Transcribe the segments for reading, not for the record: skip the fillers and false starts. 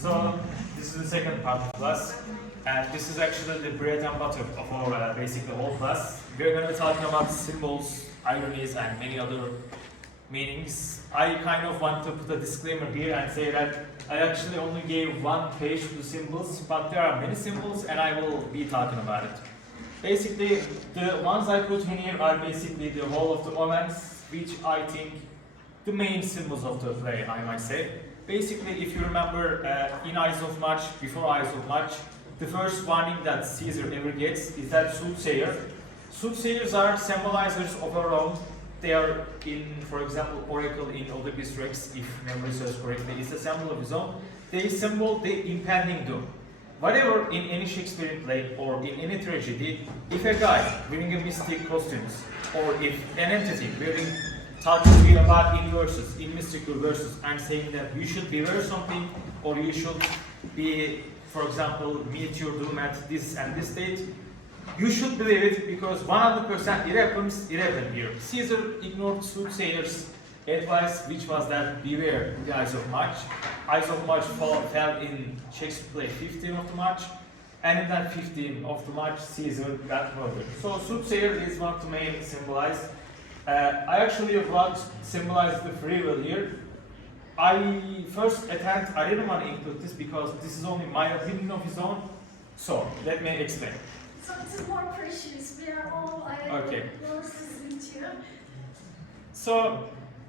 So this is the second part of class, and this is actually the bread and butter of our basically whole class. We're going to be talking about symbols, ironies, and many other meanings. I kind of want to put a disclaimer here and say that I actually only gave one page to the symbols, but there are many symbols, and I will be talking about it. Basically, the ones I put in here are basically the whole of the omens, which I think the main symbols of the play, I might say. Basically, if you remember in Eyes of March, before Eyes of March, the first warning that Caesar ever gets is that soothsayer. Soothsayers are symbolizers of our own. They are in, for example, Oracle in Oedipus Rex, if memory serves correctly, is a symbol of his own. They symbol the impending doom. Whatever in any Shakespeare play or in any tragedy, if a guy wearing a mystic costumes, or if an entity wearing talking to you about in verses, in mystical verses, and saying that you should beware something, or you should be, for example, meet your doom at this and this date, you should believe it because 100% it happened here. Caesar ignored soothsayers' advice, which was that beware the Eyes of March. Eyes of March fell in Shakespeare play 15 of the March, and in that 15 of the March, Caesar got murdered. So soothsayer is one of the main symbolized. I actually wrote symbolize the free will here. I first attempt, I didn't want to include this because this is only my opinion of his own. So let me explain. So it is more precious. We are all Okay. listening to you. So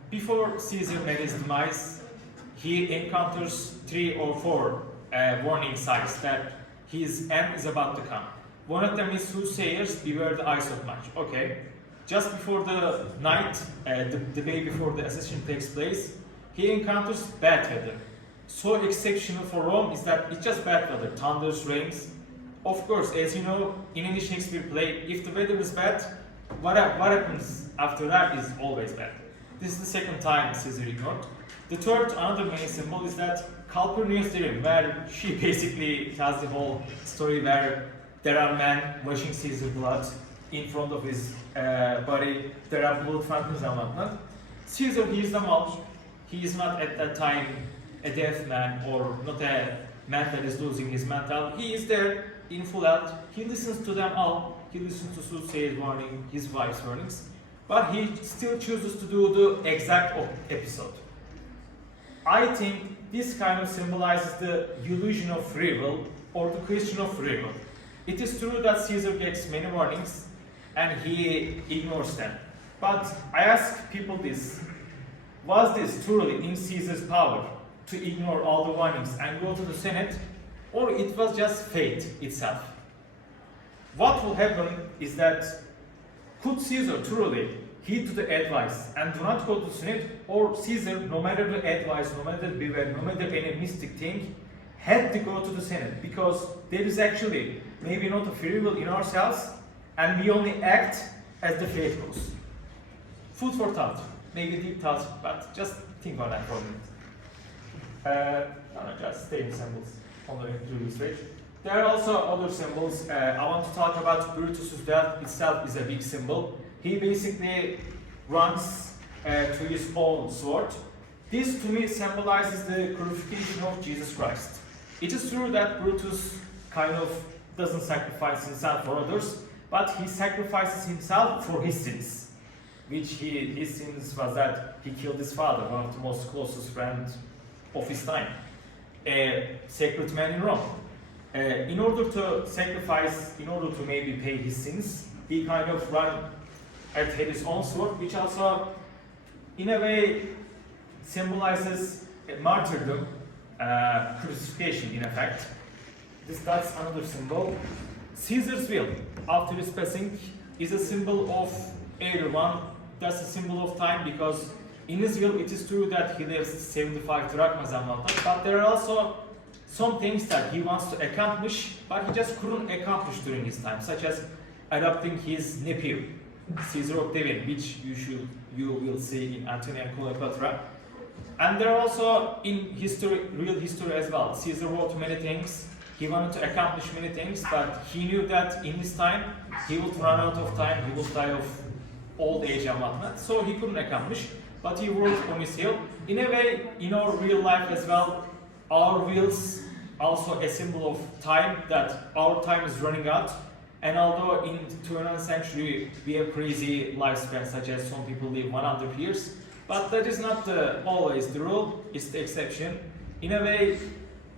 before Caesar met his demise, he encounters 3 or 4 warning signs that his end is about to come. One of them is soothsayers, beware the Eyes of March. Okay. Just before the night, the day before the assassination takes place, he encounters bad weather. So exceptional for Rome is that it's just bad weather, thunders, rains. Of course, as you know, in any Shakespeare play, if the weather is bad, what happens after that is always bad. This is the second time Caesar ignored. The third, another main symbol is that Calpurnia's dream, where she basically tells the whole story where there are men washing Caesar's blood in front of his body, there are blood fountains and whatnot. Caesar hears them all. He is not at that time a deaf man or not a man that is losing his mental. He is there in full health. He listens to them all. He listens to soothsayer's warning, his wife's warnings, but he still chooses to do the exact episode. I think this kind of symbolizes the illusion of free will or the question of free will. It is true that Caesar gets many warnings and he ignores them. But I ask people this, was this truly in Caesar's power to ignore all the warnings and go to the Senate, or it was just fate itself? What will happen is that could Caesar truly heed to the advice and do not go to the Senate, or Caesar, no matter the advice, no matter the beware, no matter any mystic thing, had to go to the Senate because there is actually maybe not a free will in ourselves, and we only act as the fate goes. Food for thought, maybe deep thought, but just think on that for a minute. Just stay in symbols on the previous page. There are also other symbols. I want to talk about Brutus's death itself is a big symbol. He basically runs to his own sword. This to me symbolizes the crucifixion of Jesus Christ. It is true that Brutus kind of doesn't sacrifice himself for others, but he sacrifices himself for his sins, his sins was that he killed his father, one of the most closest friends of his time, a sacred man in Rome. In order to sacrifice, in order to maybe pay his sins, he kind of ran at his own sword, which also, in a way, symbolizes martyrdom, crucifixion in effect. That's another symbol. Caesar's will, after his passing, is a symbol of everyone. That's a symbol of time because in his will it is true that he lives 75 drachmas and whatnot, but there are also some things that he wants to accomplish, but he just couldn't accomplish during his time, such as adopting his nephew, Caesar Octavian, which you will see in Antony and Cleopatra. And there are also in history, real history as well. Caesar wrote many things. He wanted to accomplish many things, but he knew that in his time he would run out of time. He would die of old age and whatnot, so he couldn't accomplish. But he wrote on his hill. In a way, in our real life as well, our wheels also a symbol of time, that our time is running out. And although in 20th century we have crazy lifespans, such as some people live 100 years, but that is not always the rule, it's the exception. In a way,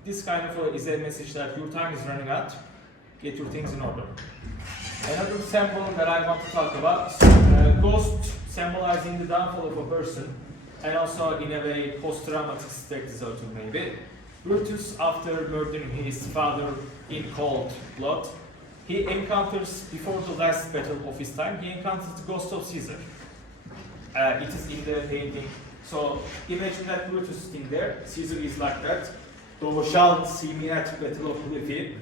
this kind of is a message that your time is running out, get your things in order. Another symbol that I want to talk about, ghost symbolizing the downfall of a person, and also in a way post-traumatic stress disorder maybe. Brutus, after murdering his father in cold blood, he encounters, before the last battle of his time, he encounters the ghost of Caesar. It is in the painting. So imagine that Brutus is in there, Caesar is like that. Thou shalt see me at the battle of Philippi.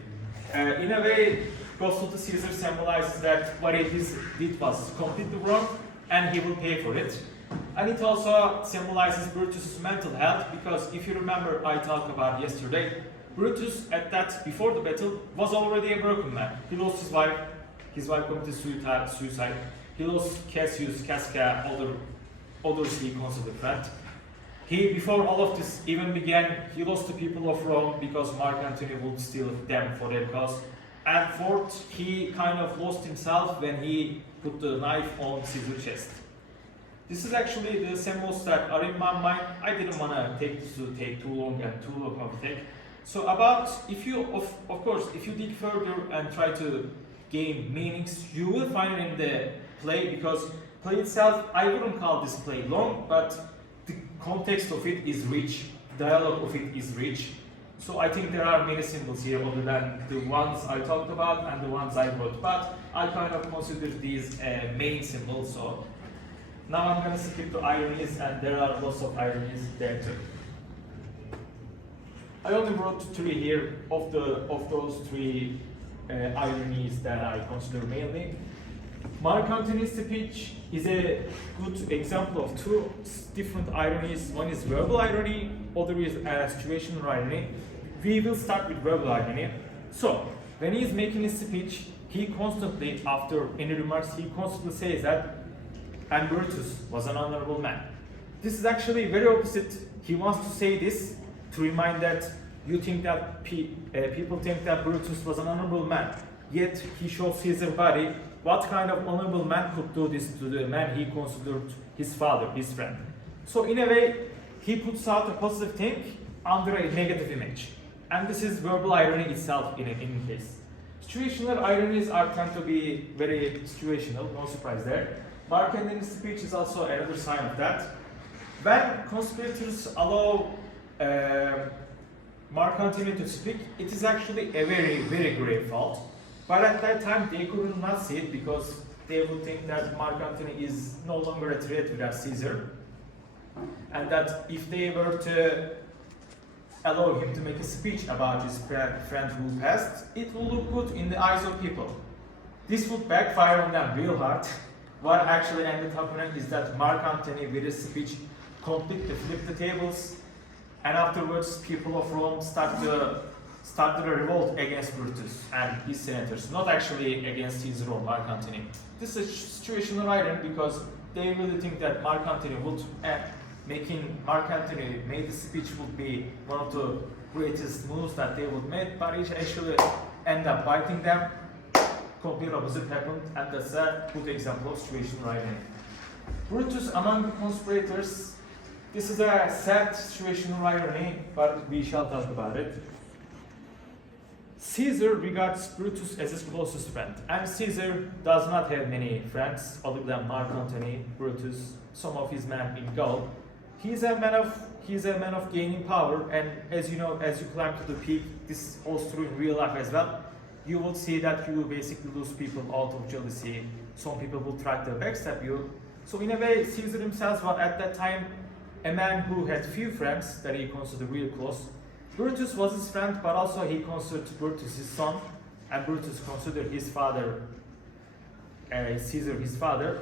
In a way, ghost of the Caesar symbolizes that what he did was completely wrong and he will pay for it. And it also symbolizes Brutus' mental health, because if you remember I talked about yesterday, Brutus at that, before the battle, was already a broken man. He lost his wife committed suicide, he lost Cassius, Casca, others he considered friend. He, before all of this even began, he lost the people of Rome because Mark Antony would steal them for their cause. And fourth, he kind of lost himself when he put the knife on Caesar's chest. This is actually the symbols that are in my mind. I didn't want to take too long of a take. So about, if you, of course, if you dig further and try to gain meanings, you will find it in the play, because play itself, I wouldn't call this play long, but the context of it is rich, dialogue of it is rich. So I think there are many symbols here other than the ones I talked about and the ones I wrote, but I kind of consider these main symbols. So now I'm going to skip the ironies, and there are lots of ironies there too. I only wrote 3 here of those 3 ironies that I consider mainly. Mark Antony's speech is a good example of 2 different ironies. One is verbal irony, other is situational irony. We will start with verbal irony. So, when he is making his speech, he constantly, after any remarks, he constantly says that, and Brutus was an honorable man. This is actually very opposite. He wants to say this to remind that you think that people think that Brutus was an honorable man, yet he shows Caesar's body. What kind of honorable man could do this to the man he considered his father, his friend? So in a way, he puts out a positive thing under a negative image. And this is verbal irony itself in any case. Situational ironies tend to be very situational, no surprise there. Mark Antony's speech is also another sign of that. When conspirators allow Mark Antony to speak, it is actually a very, very grave fault. But at that time, they could not see it, because they would think that Mark Antony is no longer a threat without Caesar, and that if they were to allow him to make a speech about his friend who passed, it will look good in the eyes of people. This would backfire on them real hard. What actually ended up happening is that Mark Antony, with his speech, completely flipped the tables, and afterwards people of Rome started a revolt against Brutus and his senators, not actually against his own Mark Antony. This is situational irony, because they really think that Mark Antony would, making Mark Antony made the speech would be one of the greatest moves that they would make, but it actually ended up biting them. Complete opposite happened, and that's a good example of situational irony. Brutus among the conspirators, this is a sad situational irony, but we shall talk about it. Caesar regards Brutus as his closest friend, and Caesar does not have many friends other than Mark Antony, Brutus, some of his men in Gaul. He is a man of gaining power, and as you know, as you climb to the peak, this holds true in real life as well. You will see that you will basically lose people out of jealousy. Some people will try to backstab you. So in a way, Caesar himself was at that time a man who had few friends that he considered real close. Brutus was his friend, but also he considered Brutus his son, and Brutus considered his father, Caesar his father.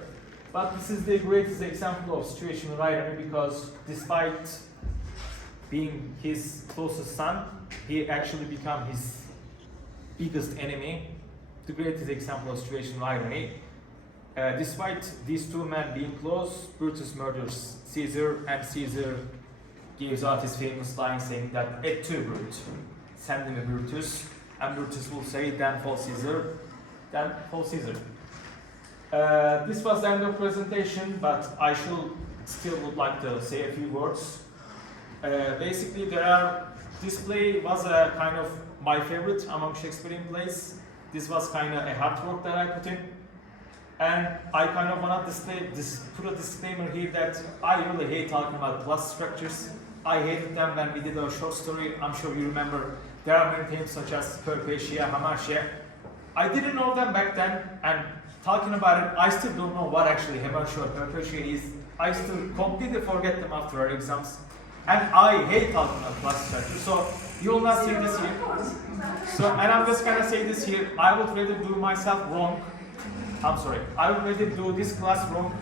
But this is the greatest example of situational irony, because despite being his closest son, he actually became his biggest enemy. The greatest example of situational irony. Despite these 2 men being close, Brutus murders Caesar, and Caesar gives out his famous line saying that et tu Brute, send me Brutus, and Brutus will say then fall Caesar, then fall Caesar. This was the end of presentation, but I still would like to say a few words. Basically, this play was a kind of my favorite among Shakespearean plays. This was kind of a hard work that I put in. And I kind of want to put a disclaimer here that I really hate talking about class structures. I hated them when we did our short story. I'm sure you remember there are many themes such as Perpetia, Hamartia. I didn't know them back then, and talking about it, I still don't know what actually Hamartia or Perpetia is. I still completely forget them after our exams. And I hate talking about class structure, so you will not see this here. And I'm just gonna say this here, I would rather do myself wrong. I would rather do this class wrong,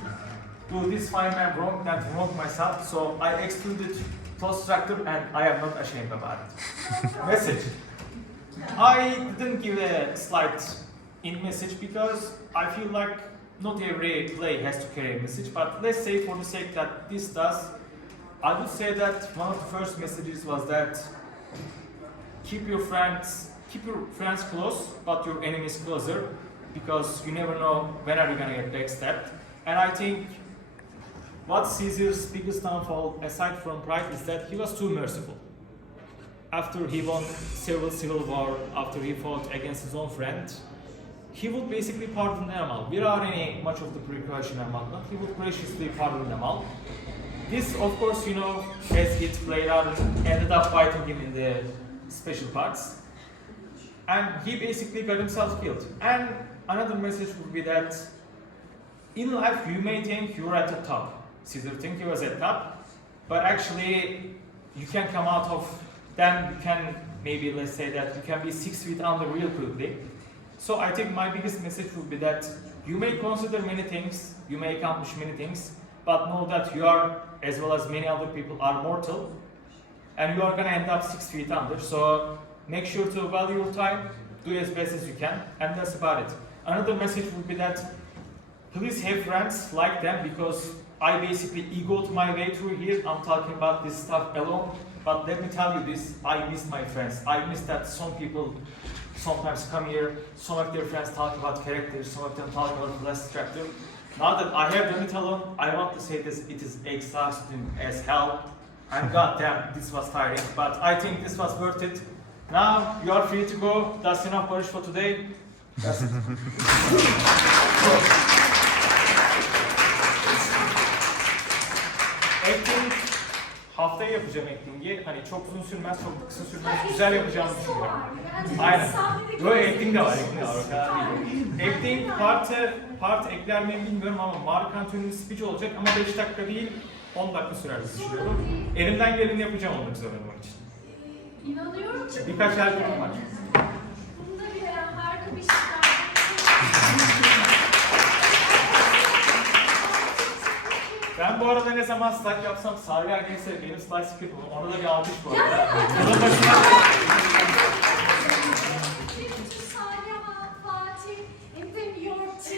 do this Feynman wrong than to wrong myself. So I excluded class structure and I am not ashamed about it. Message. I didn't give a slide in message because I feel like not every play has to carry a message, but let's say for the sake that this does, I would say that one of the first messages was that keep your friends close, but your enemies closer, because you never know when are you gonna get backstabbed. And I think what Caesar's biggest downfall, aside from pride, is that he was too merciful. After he won several civil wars, after he fought against his own friend, he would basically pardon them all without any much of the precaution and whatnot. He would graciously pardon them all. This, of course, as it played out, ended up fighting him in the special parts. And he basically got himself killed. And another message would be that in life you may think you're at the top. Caesar think he was at top, but actually you can come out of, then you can maybe, let's say that you can be 6 feet under real quickly. So I think my biggest message would be that you may consider many things, you may accomplish many things, but know that you are, as well as many other people, are mortal, and you are gonna end up 6 feet under. So make sure to value your time, do as best as you can, and that's about it. Another message would be that please have friends like them, because I basically egoed my way through here. I'm talking about this stuff alone, but let me tell you this, I miss my friends. I miss that some people sometimes come here, some of their friends talk about characters, some of them talk about class structure. Now that I have done it alone, I want to say this, it is exhausting as hell. And goddamn, this was tiring, but I think this was worth it. Now, you are free to go. That's enough Barış for today. That's it. Acting, haftaya yapacağım acting'i. Hani çok uzun sürmez, çok kısa sürmez. Güzel yapacağımı düşünüyorum. Aynen. Yo, acting de var, acting de var. O kadar değil. Acting part ekler miyim bilmiyorum ama Mark Antony'nin speech olacak ama 5 dakika değil, 10 dakika sürer düşünüyorum. Elimden geleni yapacağım onun güzel olmak için. İnanıyorum ki Birkaç albüm var. bunda bile harika bir şey var. Ben bu arada ne zaman slide yapsam Sarıyer neyse benim slide script'im. Ona da bir alkış bu arada. Bunun başına...